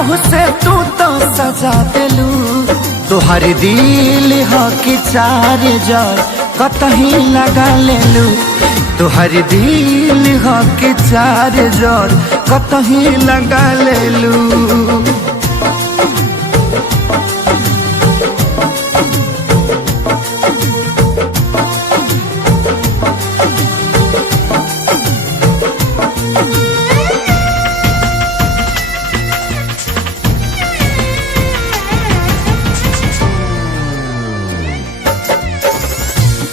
लहू से तू तो सजा देलू। तोहर दिल हो कि चार जार कतही लगा लेलू। तोहर दिल हो कि चार जार कतही लगा लेलू।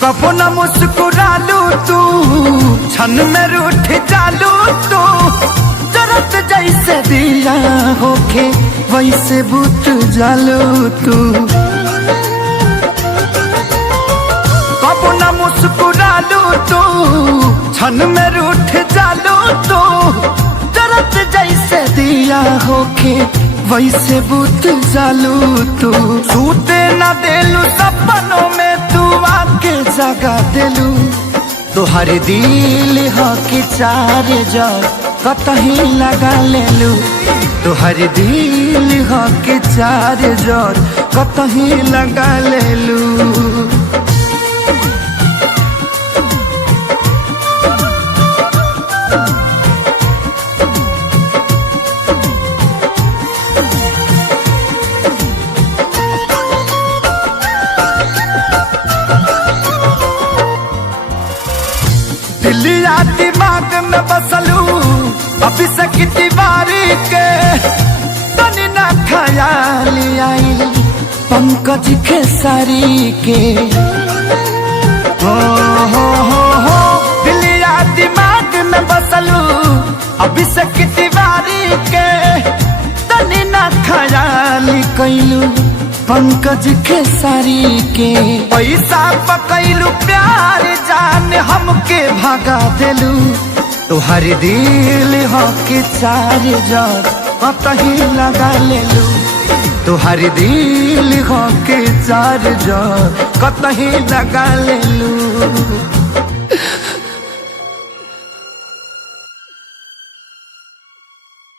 कबो न मुस्कुरालू तू, क्षण में रूठ जालू तू। जरत जैसे दिया होके वैसे बुत जालू तू। कबो न मुस्कुरालू तू, क्षण में रूठ जालू तू। जरत जैसे दिया होके वैसे बुत जालू तू। सूते न देलू सपनों में तू आके जगा देलू। तोहर दिल हो कि चार जार कतही लगा लेलू। तोहर दिल हो कि चार जार कतही लगा लेलू। दिलिया दिमाग में बसलू अभी से की दीवारी के। तनी ना ख्याल आई पंकज खेसारी के। हो दिलिया दिमाग में बसलू अभी से की दीवारी के। तनी ना ख्याल कैलू पंकज खेसारी के। पैसा पकैलू प्यार जान हमके भगा देलू। तोहर दिल हो कि चार जार कतही लगा लेलू। तोहर दिल हो कि चार जार कतही लगा लेलू।